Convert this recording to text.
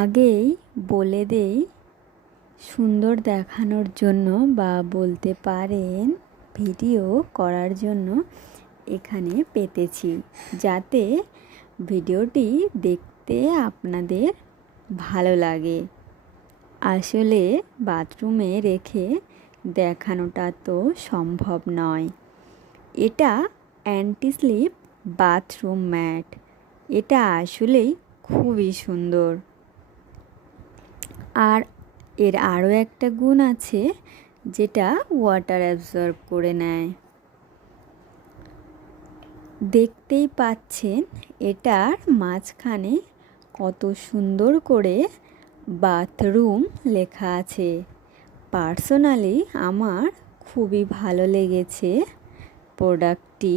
আগেই বলে দেই, সুন্দর দেখানোর জন্য বা বলতে পারেন ভিডিও করার জন্য এখানে পেতেছি, যাতে ভিডিওটি দেখতে আপনাদের ভালো লাগে। আসলে বাথরুমে রেখে দেখানোটা তো সম্ভব নয়। এটা অ্যান্টি স্লিপ বাথরুম ম্যাট। এটা আসলেই খুবই সুন্দর। আর এর আরও একটা গুণ আছে, যেটা ওয়াটার অ্যাবজর্ব করে নেয়। দেখতেই পাচ্ছেন এটার মাঝখানে কত সুন্দর করে বাথরুম লেখা আছে। পার্সোনালি আমার খুবই ভালো লেগেছে প্রোডাক্টটি।